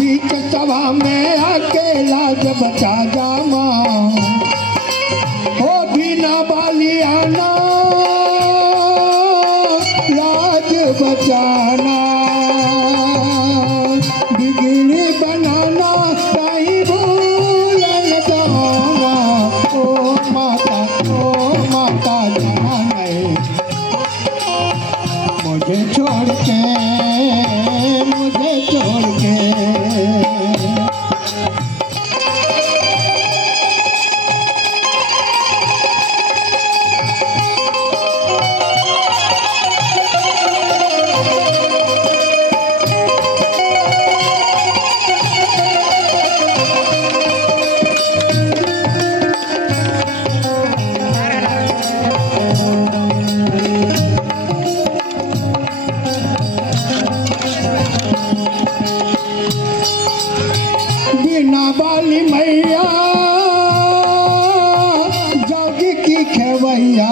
बीच सभा में अकेला जब चाचा माँ हो बिना बालियाना लाज बचाना बिगड़ी बनाना कहीं भूलन जाना। ओ माता जाना नहीं मुझे छोड़ के बाली मैया जग की खेवैया